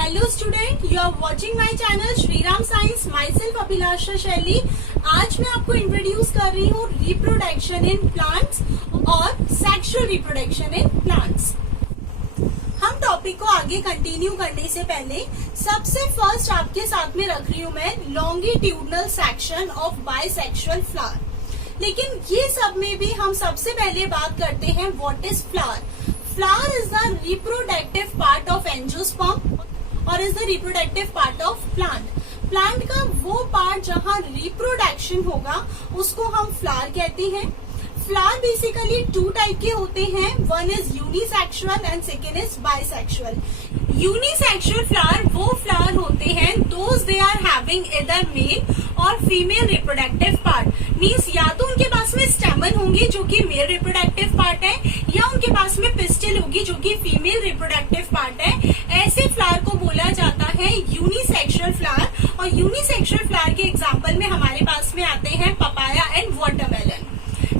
Hello student, you are watching my channel Shriram science. Myself Abhilasha Shaili. आज मैं आपको introduce कर रही हूँ रिप्रोडक्शन इन प्लांट्स और सेक्सुअल रिप्रोडक्शन इन प्लांट्स। हम टॉपिक को आगे कंटिन्यू करने से पहले सबसे फर्स्ट आपके साथ में रख रही हूँ मैं longitudinal section of bisexual flower. लेकिन ये सब में भी हम सबसे पहले बात करते हैं what is flower. Flower is the reproductive part of angiosperm और is the reproductive part of plant. Plant का वो पार्ट जहाँ रिप्रोडक्शन होगा उसको हम फ्लावर कहते हैं। फ्लावर बेसिकली टू टाइप के होते हैं, one is unisexual and second is bisexual. Unisexual flower वो फ्लावर होते हैं दोज दे आर हैविंग इधर मेल और फीमेल रिप्रोडक्टिव पार्ट। मीन्स या तो उनके पास में स्टेमन होंगे जो कि मेल रिप्रोडक्टिव पार्ट है, या उनके पास में पिस्टिल होगी जो कि फीमेल रिप्रोडक्टिव पार्ट है। ऐसे फ्लावर को बोला जाता है यूनिसेक्सुअल फ्लावर। और यूनिसेक्सुअल फ्लावर के एग्जाम्पल में हमारे पास में आते हैं पपाया एंड वाटरमेलन।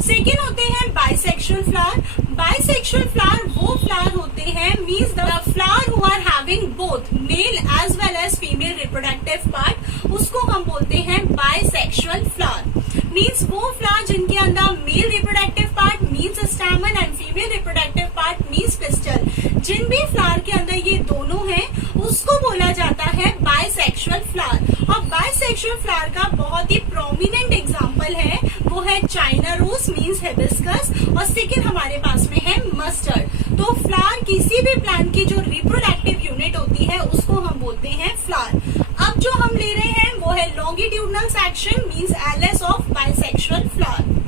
सेकेंड होते हैं बाइसेक्सुअल फ्लावर। बाइसेक्सुअल फ्लावर वो फ्लावर होते हैं means the flower who are having both male as well as female reproductive part, उसको हम बोलते हैं बाइसेक्सुअल फ्लावर। मीन्स वो फ्लावर जिनके अंदर male reproductive part means stamen and female reproductive part means pistil. जिन भी फ्लावर के अंदर ये दोनों हैं उसको बोला जाता है बाइसेक्सुअल फ्लावर। और बाइसेक्सुअल फ्लावर का बहुत ही प्रोमिनेंट एग्जाम्पल है वो है चाइना रोज मीन्स हिबिस्कस, और सेकेंड हमारे पास में है मस्टर्ड। तो फ्लावर किसी भी प्लांट की जो रिप्रोडक्टिव यूनिट होती है उसको हम बोलते हैं फ्लावर। अब जो हम ले रहे हैं वो है longitudinal section means LS of bisexual flower.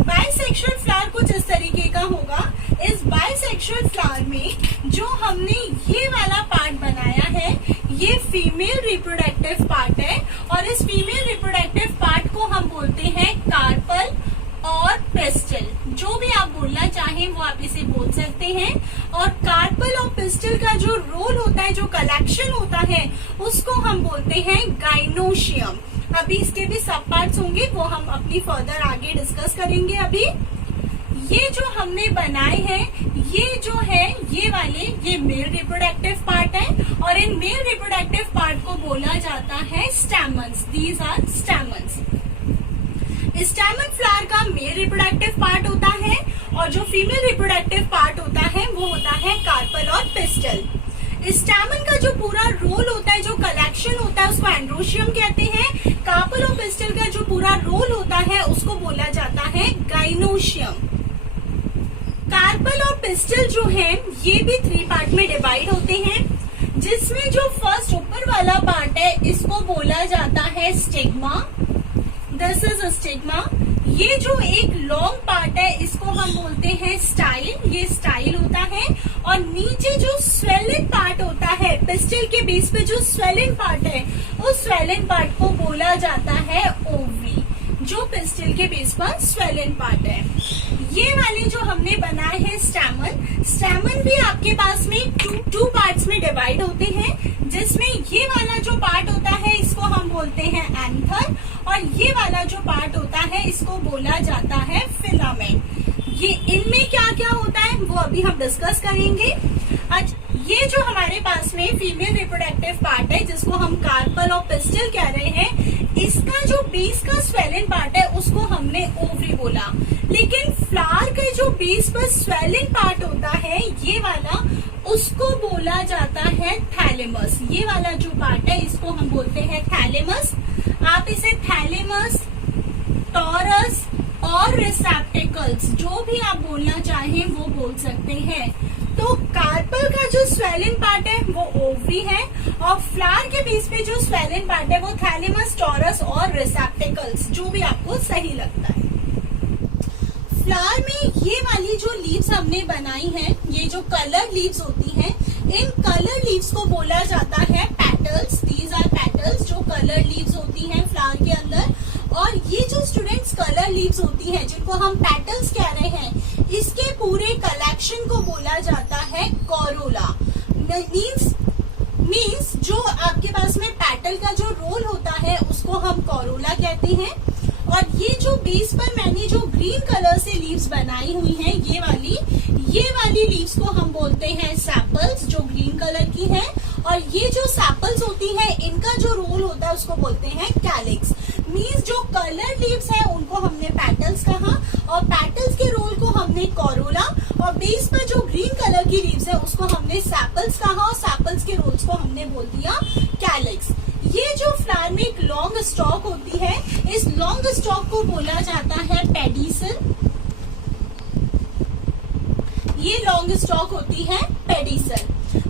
Bisexual flower कुछ इस तरीके का होगा। इस बाइसेक्सुअल फ्लावर में जो हमने ये वाला पार्ट बनाया है ये फीमेल रिप्रोडक्टिव पार्ट है, और इस फीमेल रिप्रोडक्टिव पार्ट को हम बोलते हैं कार्पल और पिस्टल। जो भी आप बोलना चाहें वो आप इसे बोल सकते हैं। और कार्पल और पिस्टल का जो रोल होता है, जो कलेक्शन होता है, उसको हम बोलते हैं गाइनोशियम। अभी इसके भी सब पार्ट्स होंगे, वो हम अपनी फर्दर आगे डिस्कस करेंगे। अभी ये जो हमने बनाए हैं ये जो है ये वाले ये मेल रिप्रोडक्टिव पार्ट है, और इन मेल रिप्रोडक्टिव पार्ट को बोला जाता है stamens. These are stamens. Stamen flower का मेल रिप्रोडक्टिव पार्ट होता है और जो फीमेल रिप्रोडक्टिव पार्ट होता है वो होता है कार्पल और पिस्टल। स्टैमन का जो पूरा रोल होता है, जो कलेक्शन होता है, उसको एंड्रोशियम कहते हैं। कार्पल और पिस्टल का जो पूरा रोल होता है उसको बोला जाता है गाइनोशियम। कार्पल और पिस्टल जो है ये भी 3 पार्ट में डिवाइड होते हैं, जिसमें जो फर्स्ट ऊपर वाला पार्ट है इसको बोला जाता है stigma. This is a stigma. ये जो एक लॉन्ग पार्ट है इसको हम बोलते हैं स्टाइल। ये स्टाइल होता है। और नीचे जो स्वेलिंग पार्ट होता है पिस्टल के बेस पे जो स्वेलिंग पार्ट है उस स्वेलिंग पार्ट को बोला जाता है ओवरी, जो पिस्टल के बेस पर स्वेलिंग पार्ट है। ये वाले जो हमने बनाए हैं स्टैमन, स्टैमन भी आपके पास में टू पार्ट्स में डिवाइड होते हैं, जिसमें ये वाला जो पार्ट होता है इसको हम बोलते हैं एंथर, और ये वाला जो पार्ट होता है इसको बोला जाता है फिलामेंट। ये इनमें क्या क्या होता है वो अभी हम डिस्कस करेंगे। अच्छा, ये जो हमारे पास में फीमेल रिप्रोडक्टिव पार्ट है जिसको हम कार्पल और पिस्टल कह रहे हैं, इसका जो बेस का स्वेलिंग पार्ट है उसको हमने ओवरी बोला। लेकिन फ्लावर के जो बेस पर स्वेलिंग पार्ट होता है ये वाला, उसको बोला जाता है थैलेमस। ये वाला जो पार्ट है इसको हम बोलते हैं थैलेमस। आप इसे थैलेमस, टॉरस और रिसेप्टिकल्स जो भी आप बोलना चाहें वो बोल सकते हैं। तो कार्पल का जो स्वेलिंग पार्ट है वो ओवरी है, और फ्लावर के बेस पे जो स्वेलिंग पार्ट है वो थैलेमस, टॉरस और रिसेप्टिकल्स, जो भी आपको सही लगता है। फ्लावर में ये वाली जो लीव्स हमने बनाई हैं, ये जो कलर लीव्स होती हैं, इन कलर लीव्स को बोला जाता है पेटल्स। दीज आर पेटल्स, जो कलर लीव्स होती हैं फ्लावर के अंदर। और ये जो स्टूडेंट्स कलर लीव्स होती हैं जिनको हम पेटल्स कह रहे हैं, इसके पूरे कलेक्शन को बोला जाता है कोरोला। मीन्स जो आपके पास में पेटल का जो रोल होता है उसको हम कोरोला कहते हैं। और ये जो बेस पर मैंने जो ग्रीन कलर से लीव्स बनाई हुई हैं, ये वाली लीव्स को हम बोलते हैं सेपल्स, जो ग्रीन कलर की हैं। और ये जो सेपल्स होती है इनका जो रोल होता है उसको बोलते हैं कैलिक्स। मीन्स जो कलर लीव्स है उनको हमने पेटल्स कहा और पेटल्स के रोल को हमने कोरोला और बेस पर जो ग्रीन कलर की लीव्स है उसको हमने सेपल्स कहा और सेपल्स के रोल्स को हमने बोल दिया कैलिक्स। ये जो फ्लावर में एक लॉन्ग स्टॉक होती है, इस लॉन्ग स्टॉक को बोला जाता है पेडिसल। ये लॉन्ग स्टॉक होती है पेडिसल।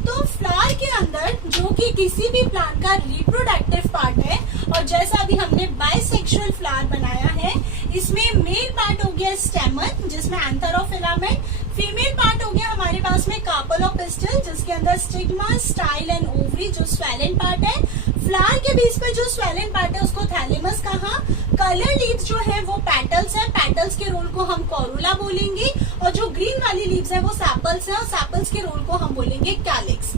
तो फ्लावर के अंदर जो कि किसी भी प्लांट का रिप्रोडक्टिव पार्ट है, और जैसा अभी हमने बाइसेक्सुअल फ्लावर बनाया है, इसमें मेल पार्ट हो गया स्टेमन जिसमें एंथर और फिलामेंट, फीमेल पार्ट हो गया हमारे पास में कार्पेल और पिस्टल जिसके अंदर स्टिग्मा, स्टाइल एंड ओवरी जो स्वेलेंट पार्ट है। फ्लावर के बीच पे जो स्वेलेंट पार्ट है उसको थैलेमस कहा। कलर लीव्स जो है वो पेटल्स है, पेटल्स के रोल को हम कोरोला बोलेंगे और जो ग्रीन वाली लीव्स है वो सेपल्स है और सेपल्स के रोल को हम बोलेंगे कैलिक्स।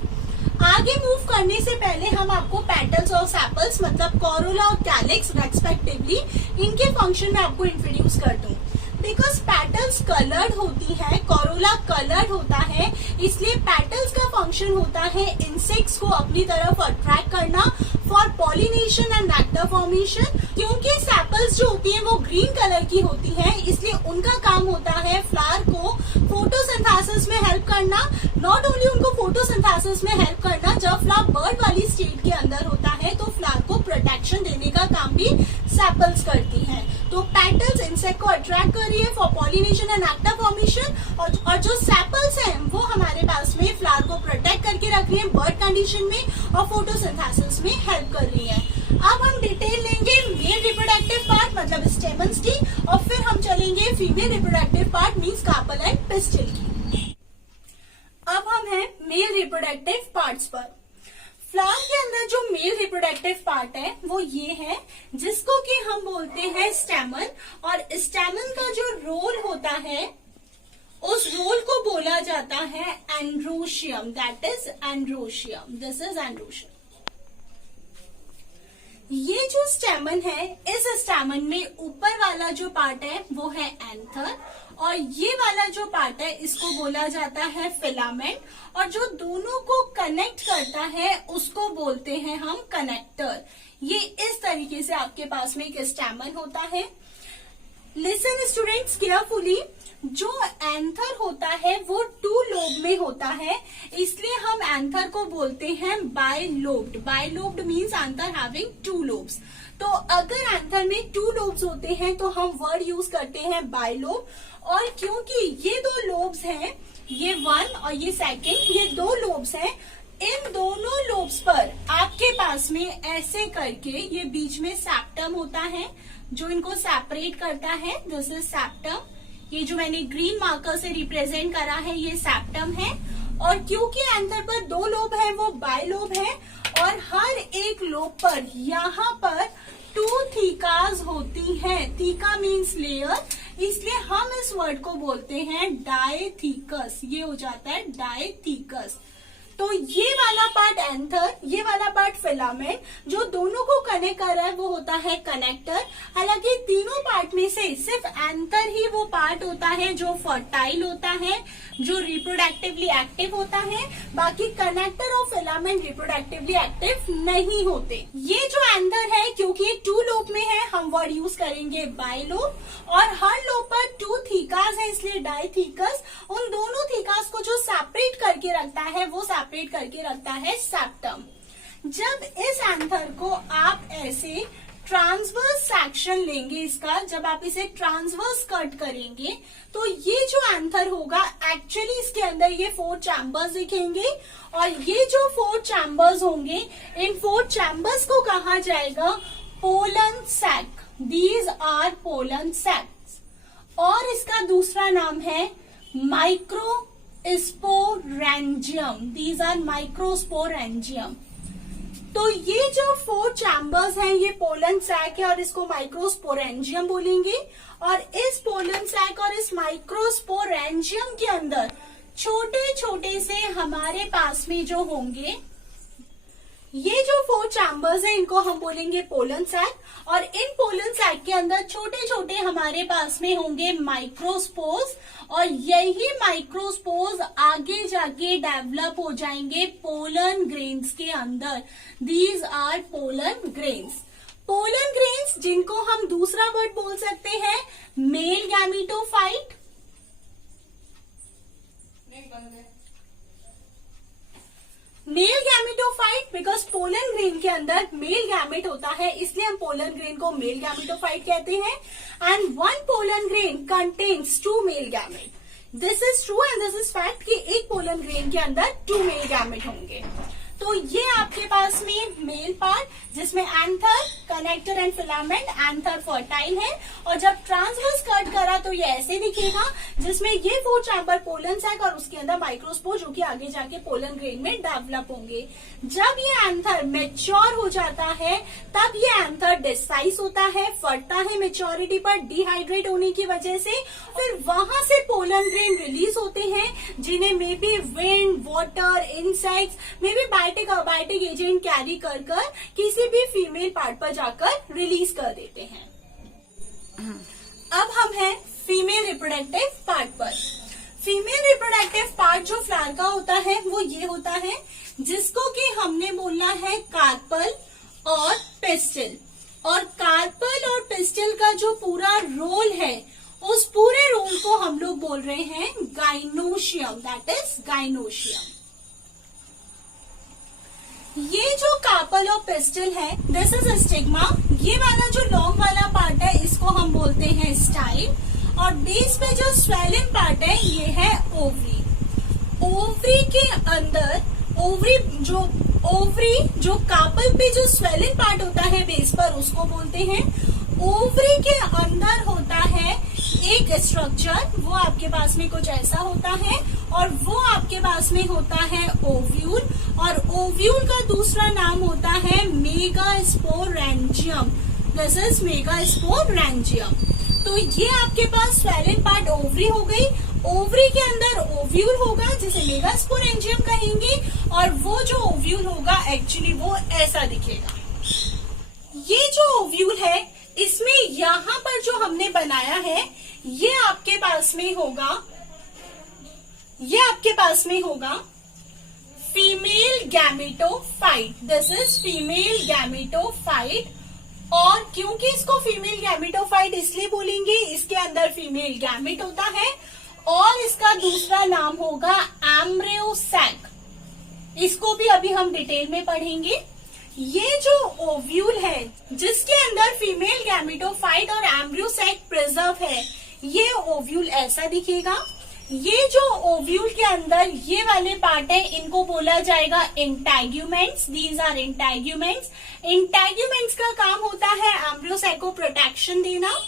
आगे मूव करने से पहले हम आपको पेटल्स और सेपल्स मतलब कोरोला और कैलिक्स रेस्पेक्टिवली इनके फंक्शन में आपको इंट्रोड्यूस कर दूं। बिकॉज पेटल्स कलर्ड होती है, कोरोला कलर्ड होता है, इसलिए पेटल्स का फंक्शन होता है इंसेक्ट्स को अपनी तरफ अट्रैक्ट करना for pollination and nectar formation. क्योंकि सेपल्स जो होती है वो ग्रीन कलर की होती है, इसलिए उनका काम होता है फ्लावर को फोटोसिंथेसिस में हेल्प करना। नॉट ओनली उनको फोटोसिंथेसिस में हेल्प करना, जब फ्लावर बर्ड वाली स्टेट के अंदर होता है तो फ्लावर को प्रोटेक्शन देने का काम भी सेपल्स करती है। तो पेटल्स इंसेक्ट को अट्रैक्ट कर रही है for pollination and nectar formation, और जो सेपल्स हैं वो हमारे पास में फ्लावर को प्रोटेक्ट करके रख रही है बर्ड कंडीशन में और फोटोसिंथेसिस में हेल्प कर रही है। अब हम डिटेल लेंगे मेल रिप्रोडक्टिव पार्ट मतलब स्टेमन्स की, और फिर हम चलेंगे female reproductive part means carpel and pistil की। अब हम हैं मेल रिप्रोडक्टिव पार्ट्स पर। फ्लावर के अंदर जो मेल रिप्रोडक्टिव पार्ट है वो ये है जिसको कि हम बोलते हैं स्टेमन, और स्टेमन का जो रोल होता है उस रोल को बोला जाता है androecium. That is androecium, this is androecium. ये जो स्टेमन है, इस स्टेमन में ऊपर वाला जो पार्ट है वो है एंथर, और ये वाला जो पार्ट है इसको बोला जाता है फिलामेंट, और जो दोनों को कनेक्ट करता है उसको बोलते हैं हम कनेक्टर। ये इस तरीके से आपके पास में एक स्टेमन होता है। लिसन स्टूडेंट्स केयरफुली, जो एंथर होता है वो 2 लोब में होता है, इसलिए हम एंथर को बोलते हैं bilobed. Bilobed means anther having 2 lobes. तो अगर एंथर में 2 लोब्स होते हैं तो हम वर्ड यूज करते हैं बायलोब, और क्योंकि ये 2 लोब्स हैं, ये 1 और ये 2, ये 2 लोब्स हैं, इन दोनों लोब्स पर आपके पास में ऐसे करके ये बीच में सेप्टम होता है जो इनको सेपरेट करता है। This is septum. ये जो मैंने ग्रीन मार्कर से रिप्रेजेंट करा है ये सेप्टम है, और क्योंकि एंथर पर 2 लोब है वो बायलोब है, और हर एक लोब पर यहाँ पर 2 थीकाज होती हैं। थीका मीन्स लेयर, इसलिए हम इस वर्ड को बोलते हैं डायथीकस। ये हो जाता है डायथीकस। तो ये वाला पार्ट एंथर, ये वाला पार्ट फिलामेंट, जो दोनों को कनेक्ट कर रहा है वो होता है कनेक्टर। हालांकि तीनों पार्ट में से सिर्फ एंथर ही वो पार्ट होता है जो फर्टाइल होता है, जो रिप्रोडक्टिवली एक्टिव होता है, बाकी कनेक्टर और फिलामेंट रिप्रोडक्टिवली एक्टिव नहीं होते। ये जो एंथर है क्योंकि 2 लोब में है, हम वर्ड यूज करेंगे बायलोब, और हर लोब पर 2 थीकास है इसलिए डायथीकस। उन दोनों थीकास को जो सेपरेट करके रखता है वो सेपरेट करके रखता है सेप्टम। जब इस एंथर को आप ऐसे ट्रांसवर्स सेक्शन लेंगे इसका, जब आप इसे ट्रांसवर्स कट करेंगे तो ये जो एंथर होगा एक्चुअली इसके अंदर ये 4 चैम्बर्स दिखेंगे, और ये जो 4 चैम्बर्स होंगे इन 4 चैम्बर्स को कहा जाएगा pollen sac. These are pollen sacs, और इसका दूसरा नाम है माइक्रोस्पोरेंजियम। These are microsporangium. तो ये जो 4 चैम्बर्स हैं ये पोलन सैक है और इसको माइक्रोस्पोरेंजियम बोलेंगे, और इस पोलन सैक और इस माइक्रोस्पोरेंजियम के अंदर छोटे छोटे से हमारे पास में जो होंगे ये जो 4 चैम्बर्स हैं इनको हम बोलेंगे पोलन सैक, और इन पोलन सैक के अंदर छोटे छोटे हमारे पास में होंगे माइक्रोस्पोर्स, और यही माइक्रोस्पोर्स आगे जाके डेवलप हो जाएंगे पोलन ग्रेन्स के अंदर। These are pollen grains. Pollen grains जिनको हम दूसरा वर्ड बोल सकते हैं male gametophyte. Male gametophyte, because pollen grain के अंदर मेल गैमेट होता है, इसलिए हम पोलन ग्रेन को मेल गैमेटोफाइट कहते हैं। And one pollen grain contains 2 male gamete. This is true and this is fact कि एक पोलन ग्रेन के अंदर 2 मेल गैमेट होंगे। तो ये आपके पास में मेल पार्ट जिसमें anther, connector and filament, anther fertile है, और जब ट्रांसवर्स कट करा तो ये ऐसे दिखेगा, जिसमें ये 4 चैम्बर पोलन सैक और उसके अंदर माइक्रोस्पोर जो कि आगे जाके पोलन ग्रेन में डेवलप होंगे। जब ये एंथर मेच्योर हो जाता है तब ये एंथर डिसाइज होता है, फटता है मेच्योरिटी पर डिहाइड्रेट होने की वजह से, फिर वहां से पोलन ग्रेन रिलीज होते हैं जिन्हें may be wind, water, insects, may be biotic agent carry कर किसी भी फीमेल पार्ट पर जाकर रिलीज कर देते हैं। अब हम हैं फीमेल रिप्रोडक्टिव पार्ट पर। फीमेल रिप्रोडक्टिव पार्ट जो फ्लावर का होता है वो ये होता है, जिसको कि हमने बोलना है कार्पल और पिस्टिल। और कार्पल और पिस्टिल का जो पूरा रोल है उस पूरे रोल को हम लोग बोल रहे हैं गाइनोशियम, दैट इज गाइनोशियम। ये जो कार्पल और पिस्टिल है दिस इज स्टिग्मा। ये वाला जो लॉन्ग वाला पार्ट है इसको हम बोलते हैं स्टाइल, और बेस पे जो स्वेलिन पार्ट है ये है ओवरी। ओवरी के अंदर ओवरी जो कार्पल पे जो स्वेलिन पार्ट होता है बेस पर उसको बोलते हैं। ओवरी के अंदर होता है एक स्ट्रक्चर, वो आपके पास में कुछ ऐसा होता है, और वो आपके पास में होता है ओव्यूल, और ओव्यूल का दूसरा नाम होता है मेगास्पोरेंजियम। This is megasporangium. तो ये आपके पास स्वेलिन पार्ट ओवरी हो गई। ओवरी के अंदर ओव्यूल होगा जिसे मेगास्पोरेंजियम कहेंगे, और वो जो ओव्यूल होगा एक्चुअली वो ऐसा दिखेगा। ये जो ओव्यूल है इसमें यहाँ पर जो हमने बनाया है ये आपके पास में होगा female gametophyte. This is female gametophyte. और क्योंकि इसको फीमेल गैमेटोफाइट इसलिए बोलेंगे, इसके अंदर फीमेल गैमेट होता है, और इसका दूसरा नाम होगा एम्ब्रियोसैक। इसको भी अभी हम डिटेल में पढ़ेंगे। ये जो ओव्यूल है जिसके अंदर फीमेल गैमेटोफाइट और एम्ब्रियोसैक प्रिजर्व है, ये ओव्यूल ऐसा दिखेगा। ये जो ओव्यूल के अंदर ये वाले पार्ट है इनको बोला जाएगा इंटैग्यूमेंट्स। These are इंटैग्यूमेंट्स। इंटैग्यूमेंट्स का काम होता है एम्ब्रियोसैक को प्रोटेक्शन देना।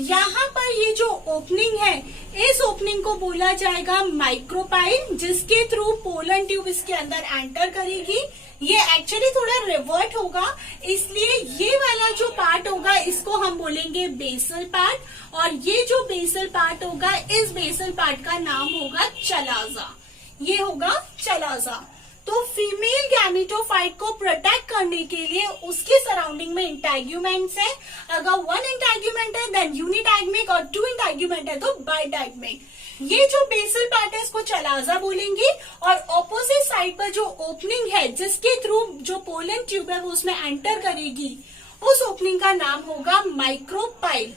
यहाँ पर ये जो ओपनिंग है इस ओपनिंग को बोला जाएगा माइक्रोपाइल, जिसके थ्रू पोलन ट्यूब इसके अंदर एंटर करेगी। ये एक्चुअली थोड़ा रिवर्ट होगा, इसलिए ये वाला जो पार्ट होगा इसको हम बोलेंगे बेसल पार्ट, और ये जो बेसल पार्ट होगा इस बेसल पार्ट का नाम होगा चलाजा। ये होगा चलाजा। तो फीमेल गैमेटोफाइट को प्रोटेक्ट करने के लिए उसके सराउंडिंग में इंटैग्यूमेंट्स है। अगर 1 इंटैग्यूमेंट है देन यूनिटैग्मिक, और 2 इंटैग्यूमेंट है तो बाइटैग्मिक। ये जो बेसल पार्ट है इसको चलाजा बोलेंगे, और ऑपोजिट साइड पर जो ओपनिंग है जिसके थ्रू जो पोलन ट्यूब है वो उसमें एंटर करेगी, उस ओपनिंग का नाम होगा माइक्रोपाइल।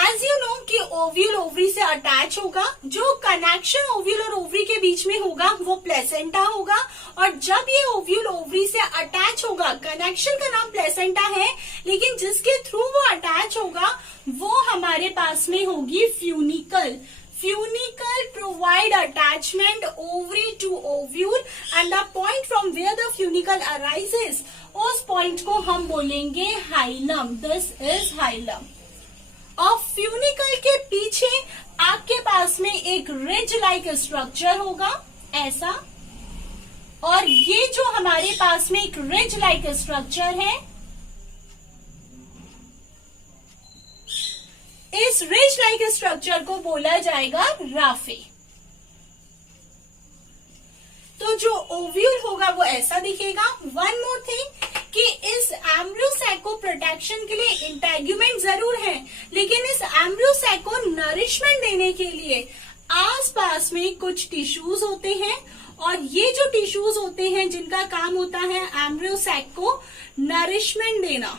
एज यू नो कि ओव्यूल ओवरी से अटैच होगा, जो कनेक्शन ओव्यूल और ओवरी के बीच में होगा वो प्लेसेंटा होगा, और जब ये ओव्यूल ओवरी से अटैच होगा, कनेक्शन का नाम प्लेसेंटा है, लेकिन जिसके थ्रू वो अटैच होगा वो हमारे पास में होगी funicle. Funicle provide attachment ovary to ovule, and the point from where the funicle arises, उस पॉइंट को हम बोलेंगे हाइलम। This is hilum. और फ्यूनिकल के पीछे आपके पास में एक रिज लाइक स्ट्रक्चर होगा ऐसा, और ये जो हमारे पास में एक रिज लाइक स्ट्रक्चर है, इस रिज लाइक स्ट्रक्चर को बोला जाएगा राफे। तो जो ओव्यूल होगा वो ऐसा दिखेगा। वन मोर थिंग कि इस एम्ब्रियो सैक को प्रोटेक्शन के लिए इंटेग्यूमेंट जरूर है, लेकिन इस एम्ब्रियो सैक को नरिशमेंट देने के लिए आसपास में कुछ टिश्यूज होते हैं, और ये जो टिश्यूज होते हैं जिनका काम होता है एम्ब्रियो सैक को नरिशमेंट देना,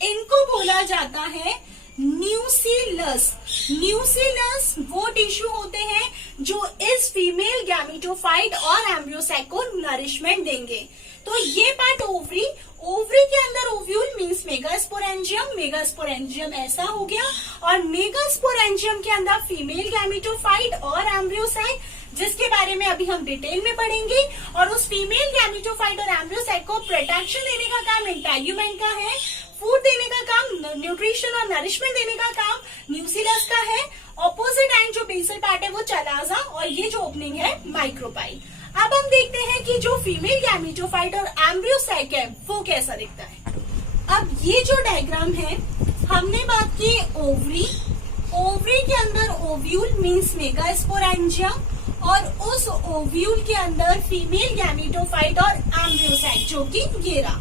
इनको बोला जाता है न्यूसीलस। न्यूसीलस वो टिश्यू होते हैं जो इस फीमेल गैमेटोफाइट और एम्ब्रियो सैक को नरिशमेंट देंगे। तो ये पार्ट ओवरी, ओवरी के अंदर ओव्यूल मींस मेगास्पोरेंजियम, मेगास्पोरेंजियम ऐसा हो गया, और मेगास्पोरेंजियम के अंदर फीमेल गैमेटोफाइट और एम्ब्रियो सैक, जिसके बारे में अभी हम डिटेल में पढ़ेंगे। और उस फीमेल गैमेटोफाइट और एम्ब्रियो सैक को प्रोटेक्शन देने का काम इंटेग्यूमेंट का है, फूड देने का काम, न्यूट्रिशन और नरिशमेंट देने का काम न्यूसीलस का है। ऑपोजिट एंड जो बेसल पार्ट है वो चलाजा, और ये जो ओपनिंग है माइक्रोपाइल। अब हम देखते हैं कि जो फीमेल गैमेटोफाइट और एम्ब्रियो सैक है वो कैसा दिखता है। अब ये जो डायग्राम है, हमने बात की ओवरी, ओवरी के अंदर ओव्यूल मींस मेगास्पोरेंजियम, और उस ओव्यूल के अंदर फीमेल गैमेटोफाइट और एम्ब्रियो सैक जो कि ये रहा।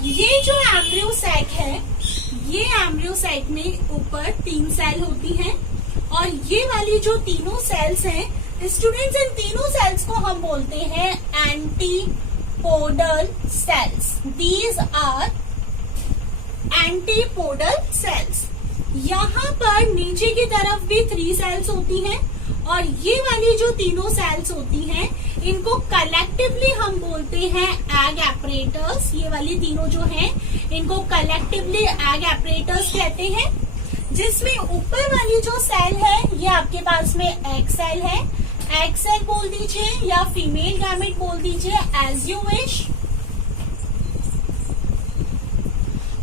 ये जो एम्ब्रियो सैक है, ये एम्ब्रियो सैक में ऊपर 3 सेल होती हैं, और ये वाली जो तीनों सेल्स हैं स्टूडेंट्स, इन तीनों सेल्स को हम बोलते हैं antipodal cells. These are antipodal cells. यहाँ पर नीचे की तरफ भी 3 सेल्स होती हैं, और ये वाली जो तीनों सेल्स होती हैं इनको कलेक्टिवली हम बोलते हैं एग एपरेटर्स। ये वाली तीनों जो हैं इनको कलेक्टिवली एग एपरेटर्स कहते हैं, जिसमें ऊपर वाली जो सेल है ये आपके पास में एग सेल है, एग सेल बोल दीजिए या फीमेल गैमेट बोल दीजिए, एज यू विश।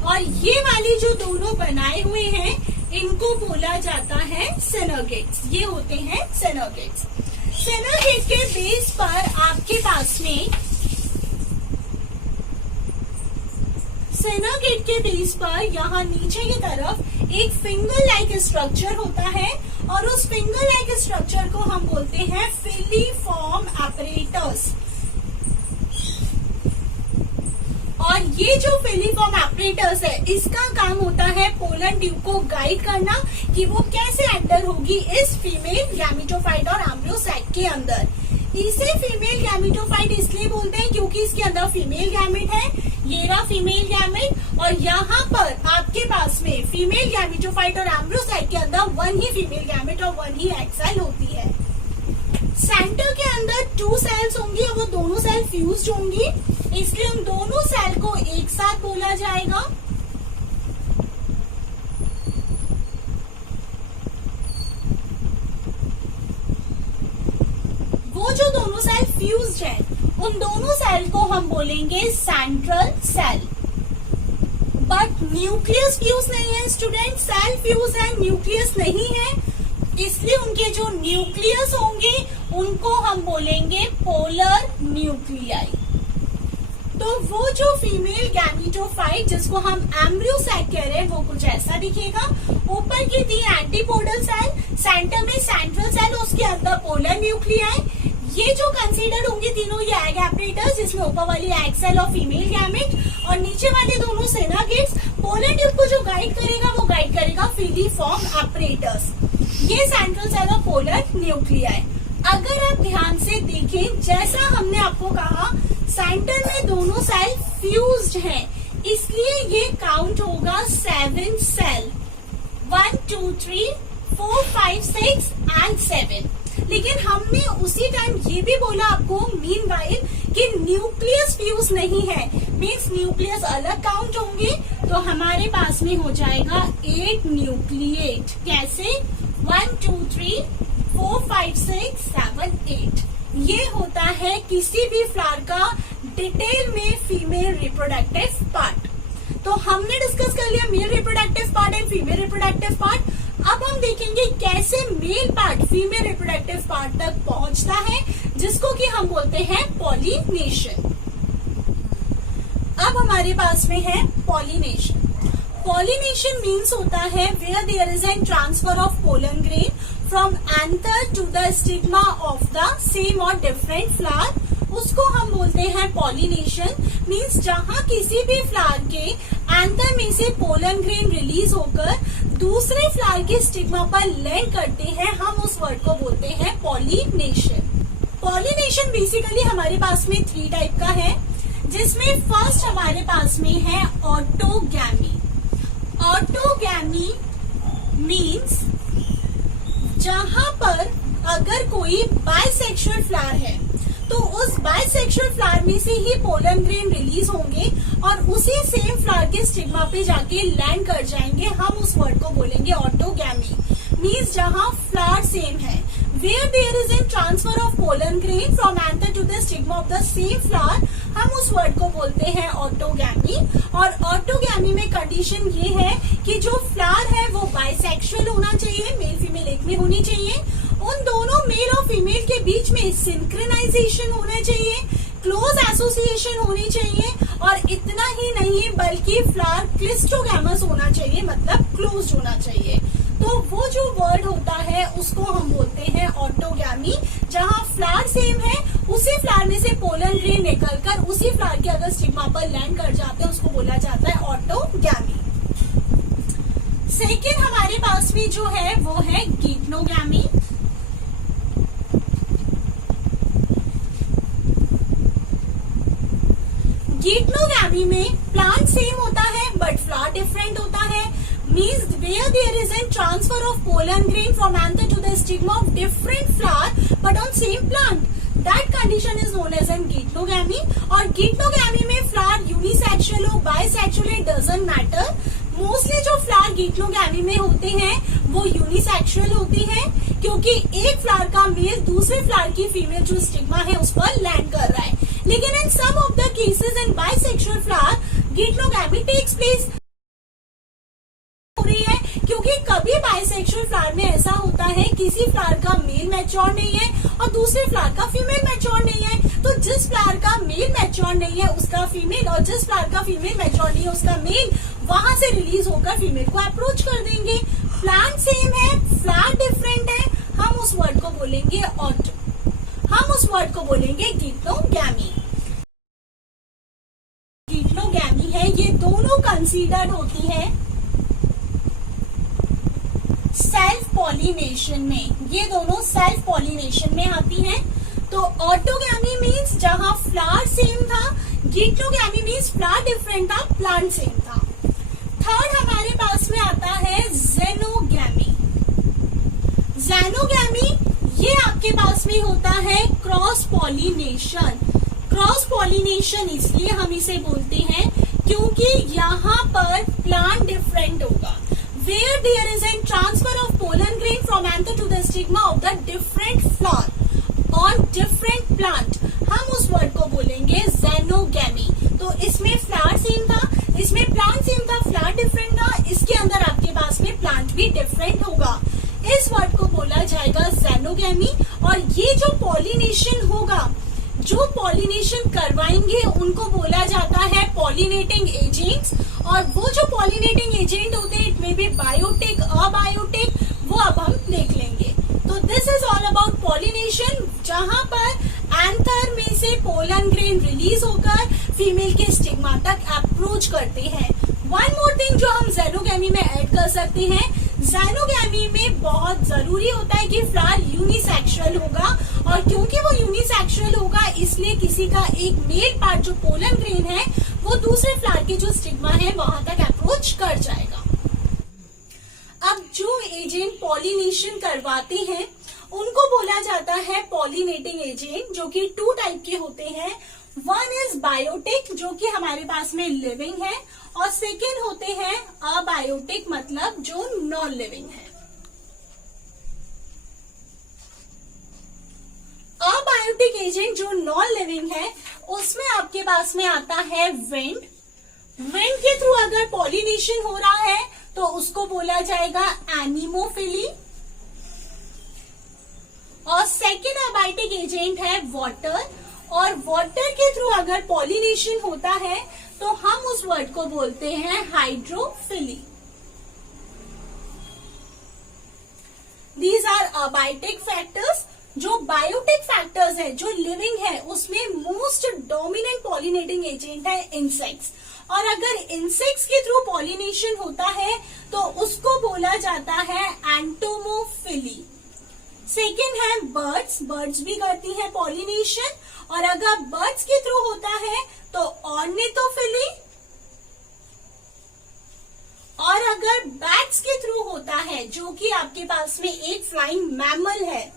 और ये वाली जो दोनों बनाए हुए हैं इनको बोला जाता है सिनर्गेट्स। ये होते हैं सिनर्गेट्स। सिनर्गेट के बेस पर आपके पास में, सिनर्गेट के बेस पर यहाँ नीचे की तरफ एक फिंगर लाइक स्ट्रक्चर होता है, और उस फिंगर लाइक स्ट्रक्चर को हम बोलते हैं फिलीफॉर्म एपरेटस। और ये जो फिलीफॉर्म एपरेटस है इसका काम होता है पोलन ट्यूब को गाइड करना कि वो कैसे एंटर होगी इस फीमेल गैमेटोफाइट और एम्ब्रियो सैक के अंदर। इसे फीमेल गैमेटोफाइट इसलिए बोलते हैं क्योंकि इसके अंदर फीमेल गैमेट है, ये रहा फीमेल गैमेट, और यहाँ पर आपके पास में फीमेल गैमेटोफाइट और एम्ब्रियो सैक के अंदर 1 ही फीमेल गैमेट और 1 ही एग सेल होती है। सेंटर के अंदर 2 सेल्स होंगी और वो दोनों सेल फ्यूज्ड होंगी, इसलिए उन दोनों सेल को एक साथ बोला जाएगा। वो जो दोनों सेल फ्यूज्ड है उन दोनों सेल को हम बोलेंगे central cell. But nucleus fuse नहीं है स्टूडेंट, सेल फ्यूज है, न्यूक्लियस नहीं है, इसलिए उनके जो न्यूक्लियस होंगे उनको हम बोलेंगे पोलर न्यूक्लियाई। तो वो जो फीमेल गैमेटोफाइट जिसको हम एम्ब्रियो सैक कह रहे हैं वो कुछ ऐसा दिखेगा। ऊपर की 3 एंटीपोडल सेल, सेंटर में सेंट्रल सेल, उसके अंदर पोलर न्यूक्लियाई। ये जो कंसीडर होंगी तीनों ये एग एपरेटर्स, जिसमें ऊपर वाली एग सेल और फीमेल गैमेट, और नीचे वाले दोनों सिनर्गेट्स। पोलर ट्यूब को जो गाइड करेगा वो गाइड करेगा फिलीफॉर्म एपरेटस। ये सेंट्रल सेल और पोलर न्यूक्लियाई। अगर आप ध्यान से देखें, जैसा हमने आपको कहा सेंटर में दोनों सेल फ्यूज्ड हैं, इसलिए ये काउंट होगा 7 सेल, 1 2 3 4 5 6 एंड 7। लेकिन हमने उसी टाइम ये भी बोला आपको मीनवाइल कि न्यूक्लियस फ्यूज नहीं है, मीन्स न्यूक्लियस अलग काउंट होंगे, तो हमारे पास में हो जाएगा 8 न्यूक्लिएट। कैसे? 1 2 3 4 5 6 7 8। ये होता है किसी भी फ्लावर का डिटेल में फीमेल रिप्रोडक्टिव पार्ट। तो हमने डिस्कस कर लिया mail reproductive part and female reproductive part. अब हम देखेंगे कैसे male part female reproductive part तक पहुंचता है, जिसको कि हम बोलते हैं पॉलिनेशन। अब हमारे पास में है पॉलिनेशन। पॉलिनेशन मीन्स होता है where there is an transfer of pollen grain from anther to the stigma of the same और डिफरेंट फ्लावर, उसको हम बोलते हैं पॉलिनेशन। मीन्स जहां किसी भी फ्लावर के एंथर में से पोलन ग्रेन रिलीज होकर दूसरे फ्लावर के स्टिग्मा पर लैंड करते हैं, हम उस वर्ड को बोलते हैं पॉलिनेशन। पॉलिनेशन बेसिकली हमारे पास में 3 टाइप का है, जिसमें फर्स्ट हमारे पास में है ऑटोगैमी। ऑटोगैमी मीन्स जहां पर अगर कोई बाइसेक्सुअल फ्लावर है तो उस बाइसेक्सुअल फ्लावर में से ही पोलन ग्रेन रिलीज होंगे और उसी सेम फ्लावर के स्टिग्मा पे जाके लैंड कर जाएंगे, हम उस वर्ड को बोलेंगे ऑटोगैमी। मीन्स जहां फ्लावर सेम है, where there is an transfer of pollen grain from anther to the stigma of the same flower, हम उस वर्ड को बोलते हैं ऑटोगैमी। और ऑटोगैमी में कंडीशन ये है कि जो फ्लावर है वो बाइसेक्सुअल होना चाहिए, मेल फीमेल एक में होनी चाहिए, उन दोनों मेल और फीमेल के बीच में सिंक्रोनाइजेशन होना चाहिए, क्लोज एसोसिएशन होनी चाहिए, और इतना ही नहीं बल्कि फ्लावर क्लिस्टोगैमस होना चाहिए, मतलब क्लोज होना चाहिए। तो वो जो वर्ड होता है उसको हम बोलते हैं ऑटोगैमी। जहां फ्लावर सेम है, उसी फ्लावर में से पोलन ग्रेन निकलकर उसी फ्लावर के अगर स्टिग्मा पर लैंड कर जाते हैं, उसको बोला जाता है ऑटोगैमी। सेकेंड हमारे पास में जो है वो है गिग्नोगैमी। गिग्नोगैमी में प्लांट सेम होता है बट फ्लावर डिफरेंट होता है। Means where there is an transfer of pollen grain from anther to the stigma of different flower but on same plant, that condition is known as an geitonogamy. और geitonogamy में flower unisexual हो bisexual it doesn't matter. Mostly जो flower geitonogamy में होते हैं वो unisexual होती है, क्योंकि एक फ्लावर का मेल दूसरे फ्लावर की फीमेल जो स्टिग्मा है उस पर लैंड कर रहा है। लेकिन in some of the cases in bisexual flower geitonogamy takes place हो रही है, क्योंकि कभी बाइसेक्सुअल फ्लावर में ऐसा होता है किसी फ्लावर का मेल मैच्योर नहीं है और दूसरे फ्लावर का फीमेल मैच्योर नहीं है, तो जिस फ्लावर का मेल मैच्योर नहीं है उसका फीमेल, और जिस फ्लावर का फीमेल मैच्योर नहीं है उसका मेल वहां से रिलीज होकर फीमेल को अप्रोच कर देंगे। प्लांट सेम है, फ्लावर डिफरेंट है, हम उस वर्ड को बोलेंगे हम उस वर्ड को बोलेंगे गिग्नोगैमी। गिग्नोगैमी है, ये दोनों कंसीडर्ड होती है सेल्फ पॉलिनेशन में, ये दोनों सेल्फ पॉलिनेशन में आती हैं। तो ऑटोगैमी मीन्स जहां फ्लावर सेम था, गिग्नोगैमी मीन्स फ्लावर डिफरेंट था, प्लांट सेम था। थर्ड हमारे पास में आता है ज़ेनोगैमी। ज़ेनोगैमी ये आपके पास में होता है क्रॉस पॉलिनेशन। क्रॉस पॉलिनेशन इसलिए हम इसे बोलते हैं क्योंकि यहाँ पर प्लांट डिफरेंट होगा। Where there is a transfer of pollen grain from anther to the stigma of the different flower on different plant, हम उस वर्ड को बोलेंगे ज़ेनोगैमी। तो इसमें फ्लावर सेम था, इसमें प्लांट सेम था, फ्लावर डिफरेंट था, इसके अंदर आपके पास में प्लांट भी डिफरेंट होगा, इस वर्ड को बोला जाएगा ज़ेनोगैमी। और ये जो पॉलिनेशन होगा, जो पॉलिनेशन करवाएंगे उनको बोला जाता है पॉलिनेटिंग एजेंट्स। और वो जो पॉलिनेटिंग एजेंट होते हैं it may be biotic abiotic, वो अब हम देख लेंगे। तो this is all about pollination, जहां पर एंथर में से पोलन ग्रेन रिलीज होकर फीमेल के स्टिग्मा तक अप्रोच करते हैं। वन मोर थिंग जो हम ज़ेनोगैमी में ऐड कर सकते हैं, ज़ेनोगैमी में बहुत जरूरी होता है कि फ्लावर यूनिसेक्सुअल होगा, और क्योंकि वो यूनिसेक्सुअल होगा इसलिए किसी का एक मेल पार्ट जो पोलन ग्रेन है वो दूसरे फ्लावर के जो स्टिग्मा है वहां तक अप्रोच कर जाएगा। अब जो एजेंट पॉलिनेशन करवाते हैं उनको बोला जाता है पॉलिनेटिंग एजेंट, जो कि 2 टाइप के होते हैं। वन इज बायोटिक जो कि हमारे पास में लिविंग है, और सेकेंड होते हैं अबायोटिक मतलब जो नॉन लिविंग है। अबायोटिक एजेंट जो नॉन लिविंग है उसमें आपके पास में आता है विंड। विंड के थ्रू अगर पॉलिनेशन हो रहा है तो उसको बोला जाएगा एनिमोफिली। और सेकेंड अबायोटिक एजेंट है वाटर, और वाटर के थ्रू अगर पॉलिनेशन होता है तो हम उस वर्ड को बोलते हैं hydrophily. These are abiotic factors. जो बायोटिक फैक्टर्स है, जो लिविंग है, उसमें मोस्ट डोमिनेंट पॉलिनेटिंग एजेंट है इंसेक्ट्स। और अगर इंसेक्ट्स के थ्रू पॉलिनेशन होता है तो उसको बोला जाता है एंटोमोफिली। सेकेंड है बर्ड्स। बर्ड्स भी करती है पॉलिनेशन, और अगर बर्ड्स के थ्रू होता है तो ऑर्निथोफिली। और अगर बैट्स के थ्रू होता है, जो कि आपके पास में एक फ्लाइंग मैमल है,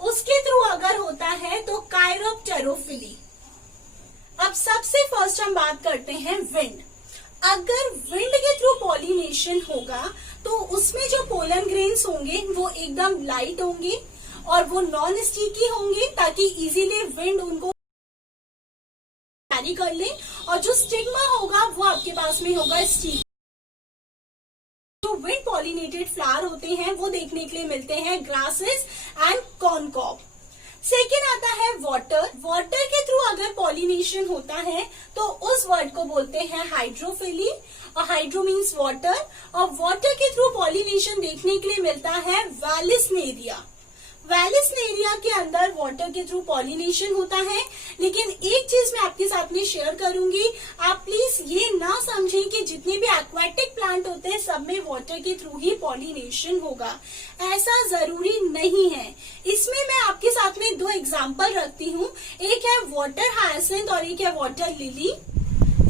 उसके थ्रू अगर होता है तो कायरोप्टेरोफिली। अब सबसे फर्स्ट हम बात करते हैं विंड। अगर विंड के थ्रू पॉलिनेशन होगा तो उसमें जो पोलन ग्रेन्स होंगे वो एकदम लाइट होंगे और वो नॉन स्टिकी होंगे, ताकि इजीली विंड उनको कैरी कर ले। और जो स्टिग्मा होगा वो आपके पास में होगा स्टिकी। जो विंड पॉलिनेटेड फ्लावर होते हैं वो देखने के लिए मिलते हैं ग्रासेस एंड कॉर्नकॉब। सेकेंड आता है वाटर। वाटर के थ्रू अगर पॉलिनेशन होता है तो उस वर्ड को बोलते हैं हाइड्रोफिली, और हाइड्रो मीन्स वाटर। और वाटर के थ्रू पॉलिनेशन देखने के लिए मिलता है वैलिस्नेरिया। वैलिस्नेरिया के अंदर वाटर के थ्रू पॉलिनेशन होता है। लेकिन एक चीज मैं आपके साथ में शेयर करूंगी, आप प्लीज ये ना समझें कि जितने भी एक्वाटिक प्लांट होते हैं सब में वाटर के थ्रू ही पॉलिनेशन होगा। ऐसा जरूरी नहीं है। इसमें मैं आपके साथ में दो एग्जाम्पल रखती हूँ। एक है वाटर हायसिंथ और एक है वाटर लिली।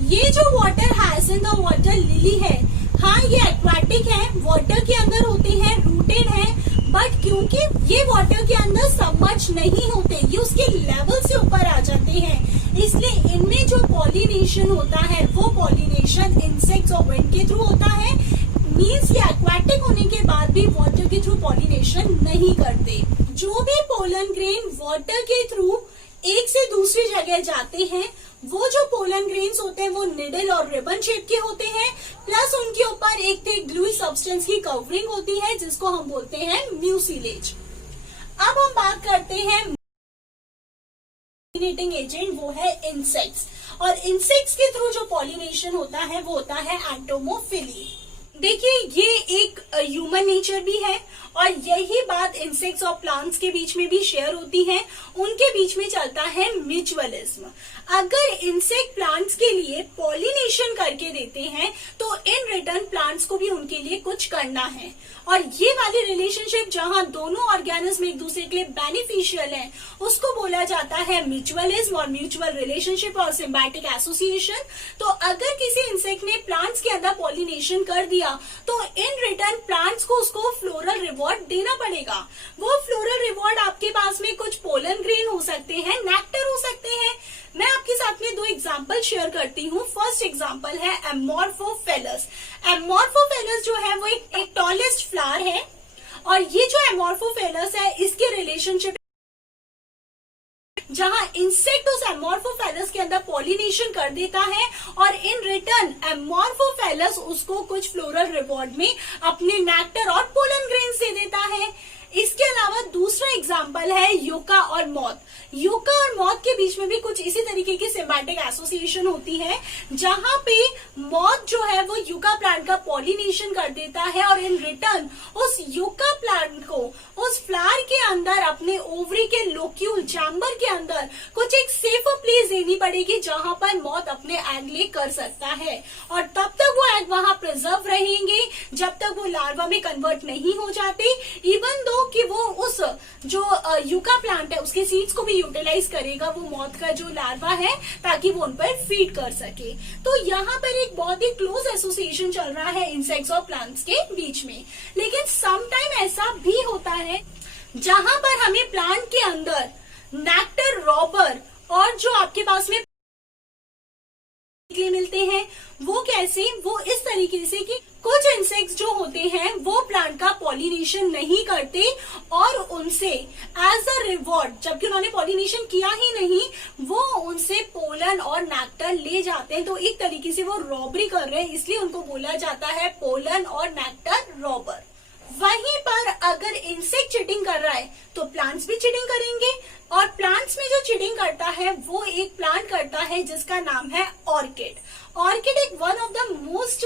ये जो वाटर हायसिंथ और वाटर लिली है, हाँ ये एक्वाटिक है, वाटर के अंदर होते हैं, रूटेड है, बट क्योंकि ये वाटर के अंदर सबमर्ज नहीं होते, ये उसके लेवल से ऊपर आ जाते हैं, इसलिए इनमें जो पॉलिनेशन होता है वो पॉलिनेशन इंसेक्ट्स और विंड के थ्रू होता है। मीन्स ये एक्वाटिक होने के बाद भी वाटर के थ्रू पॉलिनेशन नहीं करते। जो भी पोलन ग्रेन वाटर के थ्रू एक से दूसरी जगह जाते हैं, वो जो पोलन ग्रेन्स होते हैं वो निडल और रिबन शेप के होते हैं, प्लस उनके ऊपर एक थिक ग्लूई सब्सटेंस की कवरिंग होती है जिसको हम बोलते हैं म्यूसिलेज। अब हम बात करते हैं पॉलिनेटिंग एजेंट, वो है इंसेक्ट्स। और इंसेक्ट्स के थ्रू जो पॉलिनेशन होता है वो होता है एंटोमोफिली। देखिए ये एक ह्यूमन नेचर भी है, और यही बात इंसेक्ट्स और प्लांट्स के बीच में भी शेयर होती है। उनके बीच में चलता है म्यूचुअलिज्म। अगर इंसेक्ट प्लांट्स के लिए पॉलिनेशन करके देते हैं तो इन रिटर्न प्लांट्स को भी उनके लिए कुछ करना है। और ये वाली रिलेशनशिप जहां दोनों ऑर्गेनिज्म एक दूसरे के लिए बेनिफिशियल है, उसको बोला जाता है म्यूचुअलिज्म और म्यूचुअल रिलेशनशिप और सिम्बायोटिक एसोसिएशन। तो अगर किसी इंसेक्ट ने प्लांट्स के अंदर पॉलिनेशन कर दिया तो इन रिटर्न प्लांट्स को उसको फ्लोरल रिवॉर्ड देना पड़ेगा। वो फ्लोरल रिवॉर्ड आपके पास में कुछ पोलन ग्रेन हो सकते हैं, नेक्टर हो सकते हैं। मैं आपके साथ में दो एग्जाम्पल शेयर करती हूँ। फर्स्ट एग्जाम्पल है एमोर्फोफेलस। एमोर्फोफेलस जो है वो एक टॉलेस्ट फ्लावर है, और ये जो एमोर्फोफेलस है इसके रिलेशनशिप जहां इंसेक्ट उस एमोर्फोफेलस के अंदर पॉलिनेशन कर देता है और इन रिटर्न एमोर्फोफेलस उसको कुछ फ्लोरल रिवॉर्ड में अपने नेक्टर और पोलन ग्रेन्स दे देता है। इसके अलावा दूसरा एग्जाम्पल है यूका और मॉथ। यूका और मॉथ के बीच में भी कुछ इसी तरीके की सिम्बायोटिक एसोसिएशन होती है, जहां पे मॉथ जो है वो यूका प्लांट का पॉलिनेशन कर देता है और इन रिटर्न उस यूका प्लांट को उस फ्लावर के अंदर अपने ओवरी के लोक्यूल चैम्बर के अंदर कुछ एक सेफर प्लेस देनी पड़ेगी जहां पर मॉथ अपने एग ले कर सकता है, और तब तक वो एग वहां प्रिजर्व रहेंगे जब तक वो लार्वा में कन्वर्ट नहीं हो जाते। इवन दो कि वो उस जो यूका प्लांट है उसके सीड्स को भी यूटिलाइज करेगा वो मॉथ का जो लार्वा है, ताकि वो उन पर फीड कर सके। तो यहाँ पर एक बहुत ही क्लोज एसोसिएशन चल रहा है इंसेक्ट्स और प्लांट्स के बीच में। लेकिन समटाइम ऐसा भी होता है जहां पर हमें प्लांट के अंदर नेक्टर रॉबर और जो आपके पास में मिलते हैं, वो कैसे, वो इस तरीके से कि कुछ इंसेक्ट्स जो होते हैं वो प्लांट का पॉलिनेशन नहीं करते और उनसे एज अ रिवॉर्ड, जबकि उन्होंने पॉलिनेशन किया ही नहीं, वो उनसे पोलन और नेक्टर ले जाते हैं। तो एक तरीके से वो रॉबरी कर रहे हैं, इसलिए उनको बोला जाता है पोलन और नेक्टर रॉबर। वहीं पर अगर इंसेक्ट चीटिंग कर रहा है तो प्लांट्स भी चीटिंग करेंगे, और प्लांट्स में जो सीडिंग करता है वो एक प्लांट करता है जिसका नाम है ऑर्किड। ऑर्किड एक one of the most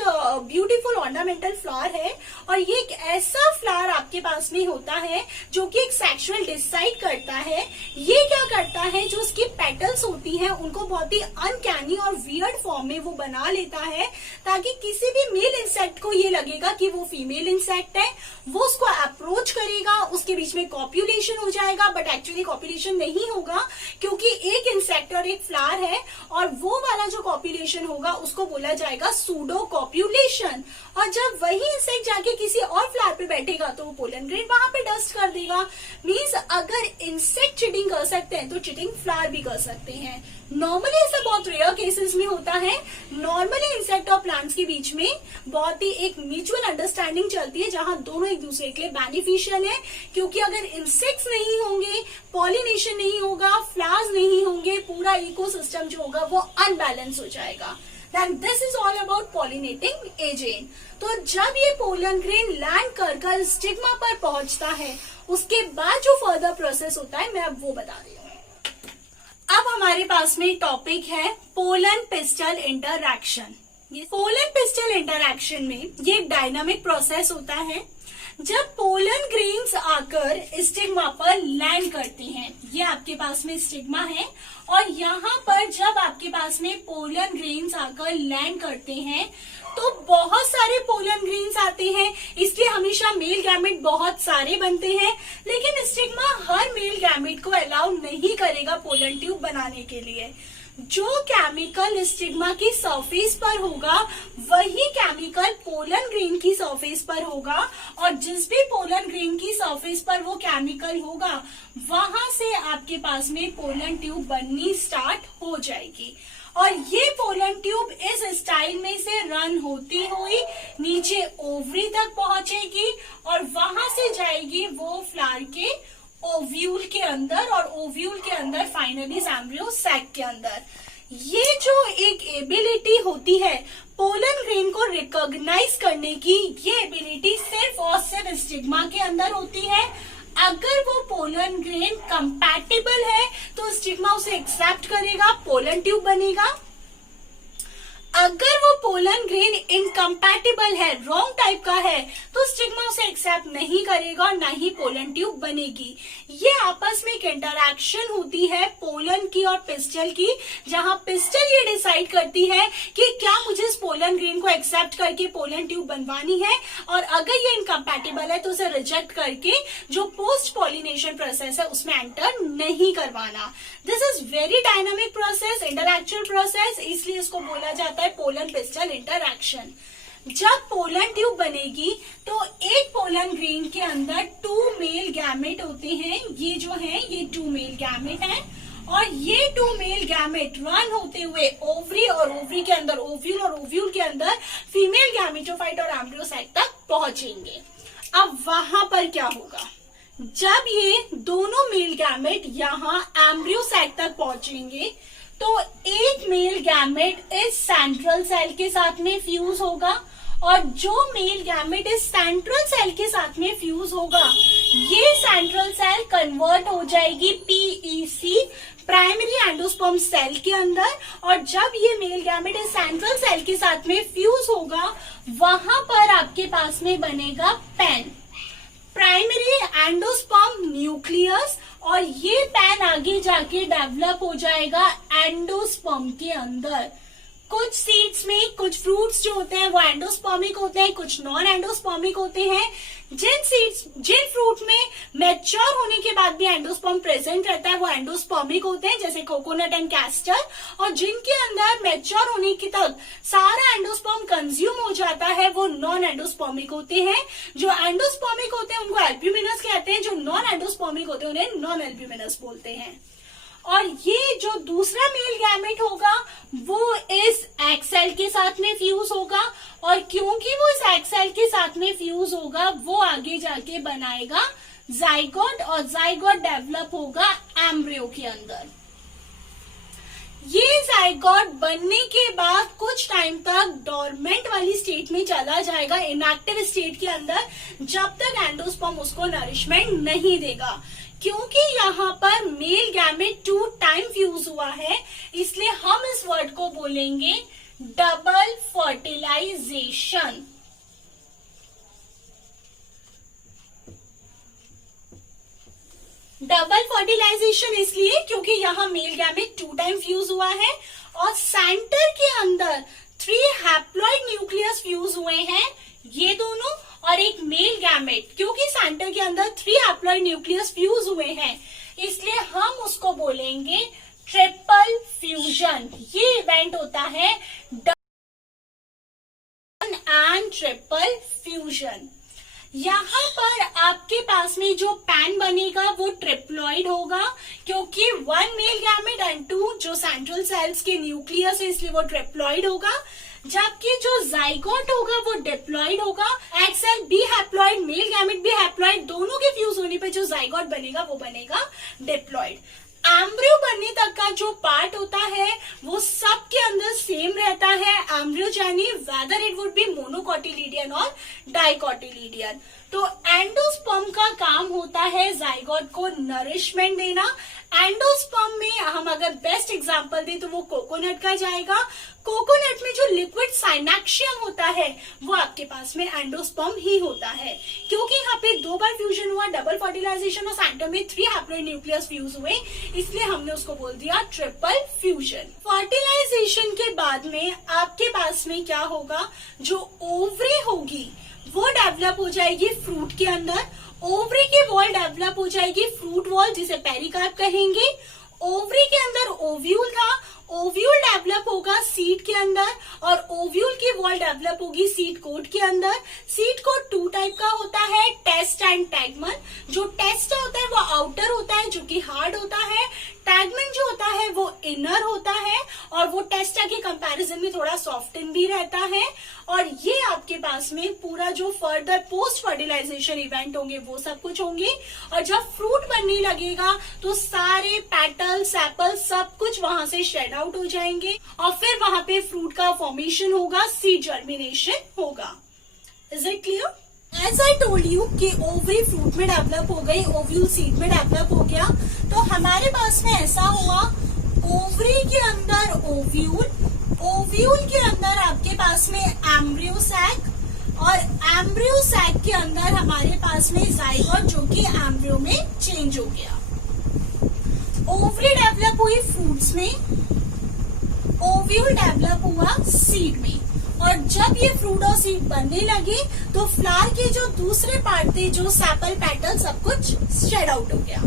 beautiful ornamental flower है और ये एक ऐसा फ्लावर आपके पास में होता है जो कि एक सेक्सुअल डिसाइड करता है। ये क्या करता है, जो उसकी पेटल्स होती हैं उनको बहुत ही अनकैनी और वियर्ड फॉर्म में वो बना लेता है ताकि किसी भी मेल इंसेक्ट को ये लगेगा कि वो फीमेल इंसेक्ट है, वो उसको अप्रोच करेगा, उसके बीच में कॉप्यूलेशन हो जाएगा। बट एक्चुअली कॉप्यूलेशन नहीं होगा क्योंकि एक इंसेक्ट और एक फ्लावर है और वो वाला जो कॉप्यूलेशन होगा उसको बोला जाएगा सूडो कॉप्यूलेशन। और जब वही इंसेक्ट जाके किसी और फ्लावर पे बैठेगा तो वो पोलन ग्रेन वहां पे डस्ट कर देगा। मींस अगर इंसेक्ट चीटिंग कर सकते हैं तो चीटिंग फ्लावर भी कर सकते हैं। नॉर्मली ऐसा बहुत रेयर केसेस में होता है। नॉर्मली इंसेक्ट और प्लांट्स के बीच में बहुत ही एक म्यूचुअल अंडरस्टैंडिंग चलती है जहां दोनों एक दूसरे के लिए बेनिफिशियल है, क्योंकि अगर इंसेक्ट्स नहीं होंगे, पॉलिनेशन नहीं होगा, फ्लावर्स नहीं होंगे, पूरा इकोसिस्टम जो होगा वो अनबैलेंस हो जाएगा। Then this is all about pollinating agent। तो जब ये पोलन ग्रेन लैंड कर स्टिग्मा पर पहुंचता है उसके बाद जो फर्दर प्रोसेस होता है मैं अब वो बता रही हूँ। अब हमारे पास में टॉपिक है पोलन पिस्टल इंटरैक्शन। ये पोलन पिस्टल इंटरैक्शन में ये एक डायनामिक प्रोसेस होता है। जब पोलन ग्रेन्स आकर स्टिग्मा पर लैंड करते हैं, ये आपके पास में स्टिग्मा है और यहाँ पर जब आपके पास में पोलन ग्रेन्स आकर लैंड करते हैं तो बहुत सारे पोलन ग्रेन्स आते हैं, इसलिए हमेशा मेल गैमेट बहुत सारे बनते हैं। लेकिन स्टिग्मा हर मेल गैमेट को अलाउ नहीं करेगा पोलन ट्यूब बनाने के लिए। जो केमिकल स्टिग्मा की सरफेस पर होगा वही केमिकल पोलन ग्रेन की सरफेस पर होगा और जिस भी पोलन ग्रेन की सरफेस पर वो केमिकल होगा वहां से आपके पास में पोलन ट्यूब बननी स्टार्ट हो जाएगी। और ये पोलन ट्यूब इस स्टाइल में से रन होती हुई नीचे ओवरी तक पहुंचेगी और वहां से जाएगी वो फ्लावर के ओव्यूल के अंदर और ओव्यूल के अंदर फाइनली एम्ब्रियो सैक के अंदर। ये जो एक एबिलिटी होती है पोलन ग्रेन को रिकॉग्नाइज करने की, ये एबिलिटी सिर्फ और सिर्फ स्टिग्मा के अंदर होती है। अगर वो पोलन ग्रेन कंपैटिबल है तो स्टिग्मा उसे एक्सेप्ट करेगा, पोलन ट्यूब बनेगा। अगर वो पोलन ग्रेन इनकम्पैटिबल है, रॉन्ग टाइप का है, तो स्टिग्मा उसे एक्सेप्ट नहीं करेगा और ना ही पोलन ट्यूब बनेगी। ये आपस में एक इंटरैक्शन होती है पोलन की और पिस्टल की, जहां पिस्टल ये डिसाइड करती है कि क्या मुझे इस पोलन ग्रेन को एक्सेप्ट करके पोलन ट्यूब बनवानी है और अगर ये इनकम्पैटिबल है तो उसे रिजेक्ट करके जो पोस्ट पॉलिनेशन प्रोसेस है उसमें एंटर नहीं करवाना। This is very dynamic process, interactual process, इसलिए इसको बोला जाता है पोलन पिस्टल इंटरैक्शन। जब पोलन ट्यूब बनेगी तो एक पोलन ग्रेन के अंदर 2 मेल गैमेट होते हैं। ये जो है ये 2 मेल गैमेट हैं और ये 2 मेल गैमेट रन होते हुए ओवरी और ओवरी के अंदर ओव्यूल और ओव्यूल के अंदर फीमेल गैमेटोफाइट और एम्ब्रियो साइट तक पहुंचेंगे। अब वहां पर क्या होगा, जब ये दोनों मेल गैमेट यहाँ एम्ब्रियो साइट तक पहुंचेंगे तो एक मेल गैमेट इस सेंट्रल सेल के साथ में फ्यूज होगा और जो मेल गैमेट इस सेंट्रल सेल के साथ में फ्यूज होगा ये सेंट्रल सेल कन्वर्ट हो जाएगी पीईसी प्राइमरी एंडोस्पर्म सेल के अंदर। और जब ये मेल गैमेट इस सेंट्रल सेल के साथ में फ्यूज होगा वहां पर आपके पास में बनेगा पेन, प्राइमरी एंडोस्पर्म न्यूक्लियस, और ये पेन आगे जाके डेवलप हो जाएगा एंडोस्पर्म के अंदर। कुछ सीड्स में कुछ फ्रूट्स जो होते हैं वो एंडोस्पर्मिक होते हैं, कुछ नॉन एंडोस्पर्मिक होते हैं। जिन फ्रूट में मैच्योर होने के बाद भी एंडोस्पर्म प्रेजेंट रहता है वो एंडोस्पर्मिक होते हैं, जैसे कोकोनट एंड कैस्टर। और जिनके अंदर मैच्योर होने की तक सारा एंडोस्पर्म कंज्यूम हो जाता है वो नॉन एंडोस्पर्मिक होते हैं। जो एंडोस्पर्मिक होते हैं उनको एल्ब्यूमिनस कहते हैं, जो नॉन एंडोस्पर्मिक होते हैं उन्हें नॉन एल्ब्यूमिनस बोलते हैं। और ये जो दूसरा मेल गैमेट होगा वो इस एग सेल के साथ में फ्यूज होगा और क्योंकि वो इस एग सेल के साथ में फ्यूज होगा वो आगे जाके बनाएगा जाइगोट और जाइगोट डेवलप होगा एम्ब्रियो के अंदर। ये जाइगोट बनने के बाद कुछ टाइम तक डोरमेंट वाली स्टेट में चला जाएगा, इनएक्टिव स्टेट के अंदर, जब तक एंडोस्पर्म उसको नरिशमेंट नहीं देगा। क्योंकि यहाँ पर मेल गैमेट 2 टाइम फ्यूज हुआ है, इसलिए हम इस वर्ड को बोलेंगे डबल फर्टिलाइजेशन। डबल फर्टिलाइजेशन इसलिए क्योंकि यहाँ मेल गैमेट 2 टाइम फ्यूज हुआ है और सेंटर के अंदर 3 हैप्लॉइड न्यूक्लियस फ्यूज हुए हैं, ये दोनों, और एक मेल गैमेट। क्योंकि सेंटर के अंदर 3 हैप्लॉइड न्यूक्लियस फ्यूज हुए हैं, इसलिए हम उसको बोलेंगे ट्रिपल फ्यूजन। ये इवेंट होता है डबल एंड ट्रिपल फ्यूजन। यहाँ पर आपके पास में जो पैन बनेगा वो ट्रिप्लॉइड होगा, क्योंकि 1 मेल गैमेट एंड 2 जो सेंट्रल सेल्स के न्यूक्लियस है, इसलिए वो ट्रिप्लॉइड होगा। जबकि जो जाइगोट होगा वो डिप्लॉइड होगा। Egg cell be haploid, male gamete be haploid, दोनों के फ्यूज होने पे जो जाइगोट बनेगा वो बनेगा डिप्लॉइड। एम्ब्रियो बनने तक का जो पार्ट होता है वो सबके अंदर सेम रहता है, एम्ब्रियो यानी वेदर इट वुड बी मोनोकोटिलीडियन और डाइकोटिलीडियन। तो एंडोस्पर्म का काम होता है जाइगोट को नरिशमेंट देना। एंडोस्पर्म में हम अगर बेस्ट एग्जांपल दें तो वो कोकोनट का जाएगा। कोकोनट में जो लिक्विड साइनेक्शियम होता है वो आपके पास में एंडोस्पर्म ही होता है। क्योंकि यहाँ पे 2 बार फ्यूजन हुआ, डबल फर्टिलाइजेशन, और सेंटर में 3 हैप्लॉइड न्यूक्लियस फ्यूज हुए, इसलिए हमने उसको बोल दिया ट्रिपल फ्यूजन। फर्टिलाइजेशन के बाद में आपके पास में क्या होगा, जो ओवरी होगी वो डेवलप हो जाएगी फ्रूट के अंदर। ओवरी की वॉल डेवलप हो जाएगी फ्रूट वॉल, जिसे पेरिकार्प कहेंगे। ओवरी के अंदर ओव्यूल था, ओव्यूल डेवलप होगा सीड के अंदर, और ओव्यूल की वॉल डेवलप होगी सीड कोट के अंदर। सीड कोट 2 टाइप का होता है, टेस्ट एंड टैगमन। जो टेस्ट होता है वो आउटर होता है जो कि हार्ड होता है, टैगमन जो होता है वो इनर होता है, और वो टेस्टा के कंपैरिजन में थोड़ा सॉफ्टन भी रहता है। और ये आपके पास में पूरा जो फर्दर पोस्ट फर्टिलाइजेशन इवेंट होंगे वो सब कुछ होंगे। और जब फ्रूट बनने लगेगा तो सारे पेटल, सेपल सब कुछ वहां से शेड आउट हो जाएंगे, और फिर वहां पे फ्रूट का फॉर्मेशन होगा, सीड जर्मिनेशन होगा। Is it clear? As I told you कि ओवरी फ्रूट में डेवलप हो गई, ओव्यूल सीड में डेवलप हो गया। तो हमारे पास में ऐसा हुआ, ओवरी के अंदर ओव्यूल, ओव्यूल के अंदर आपके पास में एम्ब्रियो सैक, और एम्ब्रियो सैक के अंदर हमारे पास में जाइगोट जो कि एम्ब्रियो में चेंज हो गया। ओवरी डेवलप हुई फ्रूट्स में, ओव्यूल डेवलप हुआ सीड में, और जब ये फ्रूट और सीड बनने लगे तो फ्लावर के जो दूसरे पार्ट थे, जो सेपल, पेटल, सब कुछ शेड आउट हो गया।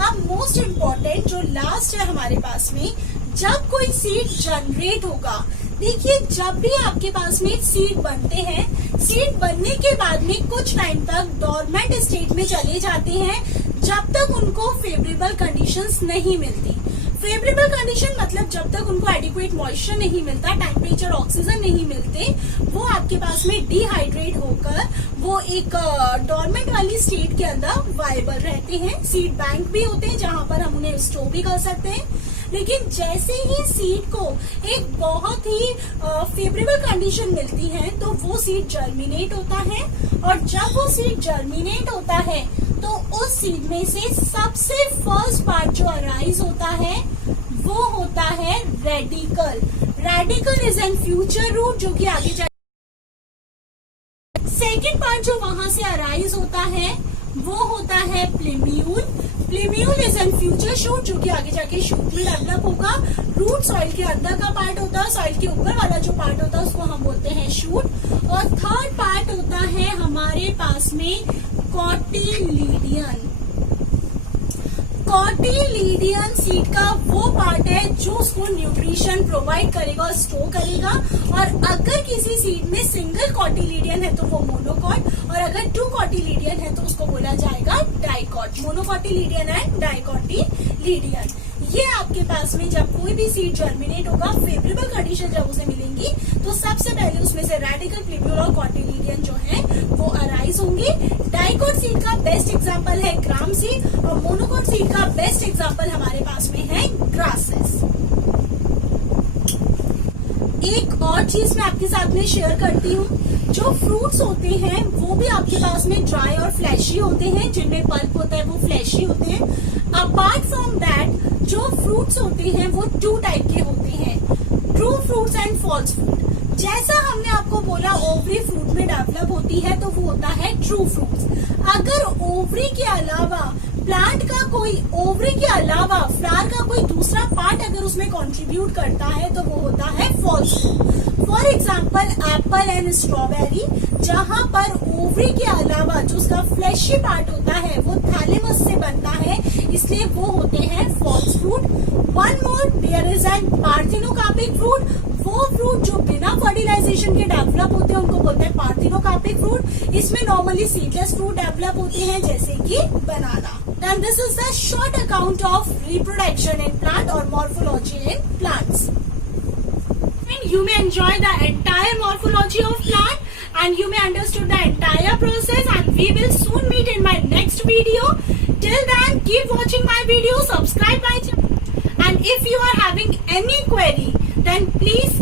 अब मोस्ट इम्पोर्टेंट जो लास्ट है हमारे पास में, जब कोई सीड जनरेट होगा, देखिए जब भी आपके पास में सीड बनते हैं, सीड बनने के बाद में कुछ टाइम तक डोरमेंट स्टेट में चले जाते हैं, जब तक उनको फेवरेबल कंडीशंस नहीं मिलती। फेवरेबल कंडीशन मतलब जब तक उनको एडिक्वेट मॉइस्चर नहीं मिलता, टेम्परेचर, ऑक्सीजन नहीं मिलते, वो आपके पास में डिहाइड्रेट होकर वो एक डोरमेंट वाली स्टेट के अंदर वायबल रहते हैं। सीड बैंक भी होते हैं जहां पर हम उन्हें स्टोर भी कर सकते हैं। लेकिन जैसे ही सीड को एक बहुत ही फेवरेबल कंडीशन मिलती है तो वो सीड जर्मिनेट होता है, और जब वो सीड जर्मिनेट होता है तो उस सीड में से सबसे फर्स्ट पार्ट जो अराइज होता है वो होता है radicle. Radicle is an future root जो कि आगे जाए। सेकेंड पार्ट जो वहां से अराइज होता है वो होता है plumule. Plumule is an future shoot जो कि आगे जाके शूट में डेवलप होगा। रूट सॉइल के अंदर का पार्ट होता है, सॉइल के ऊपर वाला जो पार्ट होता है उसको हम बोलते हैं शूट। और थर्ड पार्ट होता है हमारे पास में कॉटिलीडियन। कॉटिलीडियन सीड का वो पार्ट है जो उसको न्यूट्रिशन प्रोवाइड करेगा और स्टोर करेगा। और अगर किसी सीड में सिंगल कॉटिलीडियन है तो वो मोनोकॉट, और अगर 2 कॉटिलीडियन है तो उसको बोला जाएगा डाइकॉट। मोनोकॉटिलीडियन एंड डाइकॉटिलीडियन। ये आपके पास में जब कोई भी सीड जर्मिनेट होगा, फेवरेबल कंडीशन जब उसे मिलेंगी तो सबसे पहले उसमें से रेडिकल, प्लेम्यूल और कॉटिलीडियन जो है वो अराइज होंगे। डाइकॉट सीड का बेस्ट एग्जांपल है ग्राम सीड, और मोनोकॉट सीड का बेस्ट एग्जांपल हमारे पास में है ग्रासेस। एक और चीज मैं आपके साथ में शेयर करती हूँ, जो फ्रूट्स होते हैं वो भी आपके पास में ड्राई और फ्लैशी होते हैं, जिनमें पल्प होता है वो फ्लैशी होते हैं। अपार्ट फ्रॉम दैट जो फ्रूट्स होते हैं वो 2 टाइप के होते हैं, true fruits and false fruit. जैसा हमने आपको बोला ओवरी फ्रूट में डेवलप होती है तो वो होता है ट्रू फ्रूट्स। अगर ओवरी के अलावा प्लांट का कोई, ओवरी के अलावा फ्लावर का कोई दूसरा पार्ट अगर उसमें कंट्रीब्यूट करता है तो वो होता है false fruit. For example apple and strawberry, जहां पर ओवरी के अलावा जो उसका फ्लैशी पार्ट होता है वो थैलेमस से बनता है, इसलिए वो होते हैं false fruit. One more, there is an parthenocarpic fruit. वो फ्रूट जो बिना फर्टिलाइजेशन के डेवलप होते हैं उनको बोलते हैं पार्थिनोकार्पिक फ्रूट। इसमें नॉर्मली सीडलेस फ्रूट डेवलप होते हैं जैसे कि बनाना। And this is the short account of reproduction in plant or morphology in plants. And you may enjoy the entire morphology of plant and you may understood the entire process, and we will soon meet in my next video. Till then, keep watching my video, subscribe my channel, and if you are having any query, then please